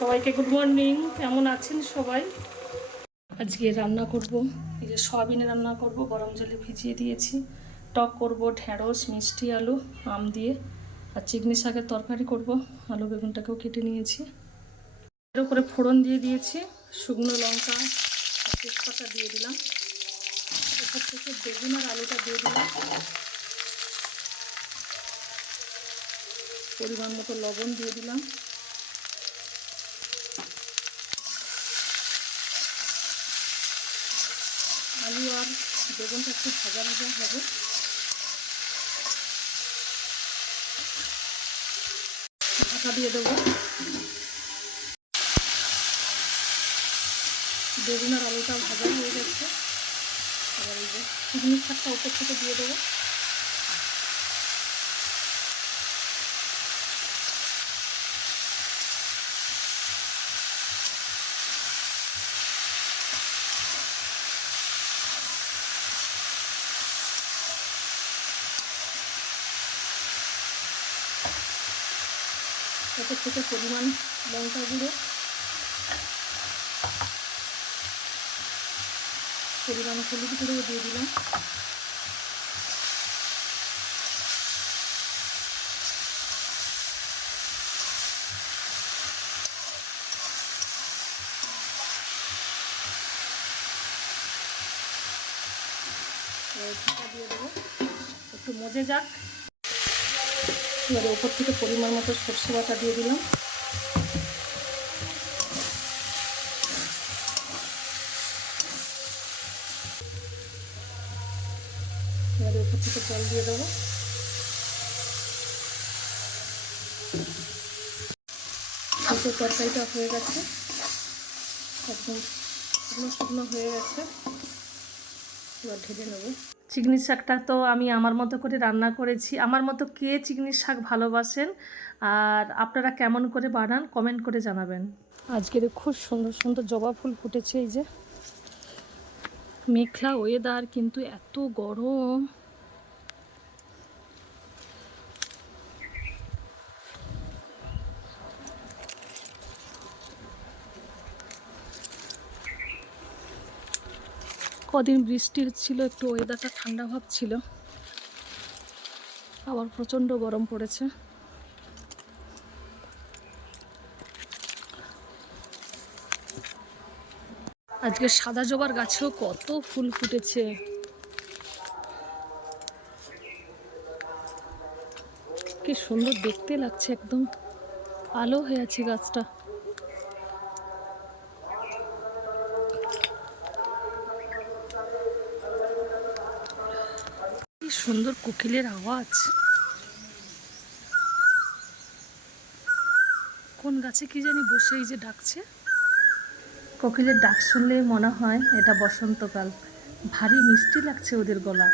সবাইকে good morning. কেমন আছেন সবাই? আজকে রান্না করব, এই যে সয়াবিনের রান্না করব, গরম জলে ভিজিয়ে দিয়েছি। টক করব ঢেঁড়স, মিষ্টি আলু, আম দিয়ে। আর চিকনি শাকের তরকারি করব, আলু বেগুনটাকেও কেটে নিয়েছি। এর উপরে ফোড়ন দিয়ে দিয়েছি, শুকনো লঙ্কা আর তেজপাতা দিয়ে দিলাম। এরপর থেকে বেগুন আর আলুটা দিয়ে দিলাম। পরিমাণ মতো লবণ দিয়ে দিলাম। আলু আর বেগুনটা একটু ভাজা ভাজা হবে। ঢাকা দিয়ে দেবো। বেগুন আর আলুটা ভাজা হয়ে গেছে। এবার এই যে চিকনি শাকটা উপর থেকে দিয়ে দেবো। উপর থেকে পরিমাণ লঙ্কা গুঁড়ো, পরিমাণ হলুদ গুঁড়ো দিয়ে দিলাম। ঢাকা দিয়ে দেবো, একটু মজে যাক। এবারে ওপর থেকে পরিমাণ মতো সরষে বাটা দিয়ে দিলাম। এবারে ওপর থেকে জল দিয়ে দেবো। তরকারিটা হয়ে গেছে, একদম শুকনো শুকনো হয়ে গেছে। এবার ঢেলে নেবো। চিকনি শাকটা তো আমি আমার মতো করে রান্না করেছি। আমার মতো কে চিকনি শাক ভালোবাসেন আর আপনারা কেমন করে বানান কমেন্ট করে জানাবেন। আজকের খুব সুন্দর সুন্দর জবা ফুল ফুটেছে। এই যে মেঘলা ওয়েদার, কিন্তু এত গরম। কদিন বৃষ্টি হচ্ছিল, একটু ওয়েদারটা ঠান্ডা ভাব ছিল, আবার প্রচণ্ড গরম পড়েছে। আজকে সাদা জবার গাছেও কত ফুল ফুটেছে। কি সুন্দর দেখতে লাগছে, একদম আলো হয়ে আছে গাছটা। কি সুন্দর কোকিলের আওয়াজ। কোন গাছে কি জানি বসে এই যে ডাকছে। কোকিলের ডাক শুনলে মনে হয় এটা বসন্তকাল। ভারী মিষ্টি লাগছে ওদের গলা।